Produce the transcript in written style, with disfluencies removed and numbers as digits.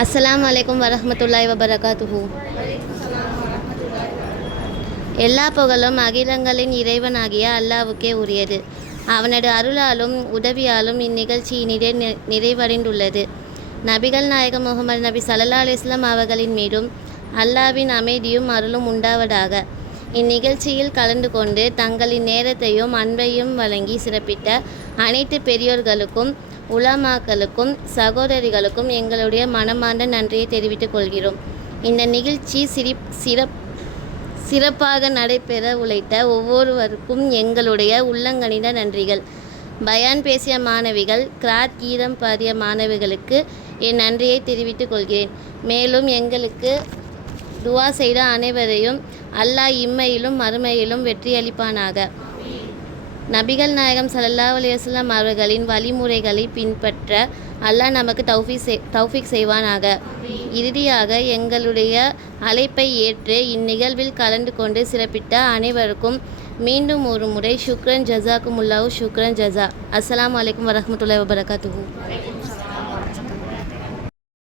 அஸ்ஸலாமு அலைக்கும் வரஹ்மத்துல்லாஹி வபரகாத்துஹு. எல்லா புகழும் அகிலங்களின் இறைவனாகிய அல்லாஹ்வுக்கே உரியது. அவனது அருளாலும் உதவியாலும் இந்நிகழ்ச்சி நிறைவடைந்துள்ளது. நபிகள் நாயகம் முஹம்மது நபி ஸல்லல்லாஹு அலைஹி வஸல்லம் அவர்களின் மீதும் அல்லாஹ்வின் அமைதியும் அருளும் உண்டாவதாக. இந்நிகழ்ச்சியில் கலந்து கொண்டு தங்களின் நேரத்தையும் அன்பையும் வழங்கி சிறப்பித்த அனைத்து பெரியோர்களுக்கும், உலமாக்களுக்கும், சகோதரிகளுக்கும் எங்களுடைய மனமார்ந்த நன்றியை தெரிவித்துக் கொள்கிறோம். இந்த நிகழ்ச்சி சிறப்பாக நடைபெற உழைத்த ஒவ்வொருவருக்கும் எங்களுடைய உள்ளங்கனிந்த நன்றிகள். பயான் பேசிய மாணவிகள், கிராத் கீதம் பாடிய மாணவிகளுக்கு என் நன்றியை தெரிவித்துக் கொள்கிறேன். மேலும் எங்களுக்கு துவா செய்த அனைவரையும் அல்லாஹ் இம்மையிலும் மறுமையிலும் வெற்றியளிப்பானாக. நபிகள் நாயகம் ஸல்லல்லாஹு அலைஹி வஸல்லம் அவர்களின் வழிமுறைகளை பின்பற்ற அல்லாஹ் நமக்கு தௌஃபீக் செய்வானாக. இறுதியாக எங்களுடைய அழைப்பை ஏற்று இந்நிகழ்வில் கலந்து கொண்டு சிறப்பித்த அனைவருக்கும் மீண்டும் ஒரு முறை ஷுக்ரன் ஜஸாக்குமுல்லாஹு ஷுக்ரன் ஜஸா. அஸ்ஸலாமு அலைக்கும் வரஹ்மத்துல்லாஹி வபரகாத்துஹு.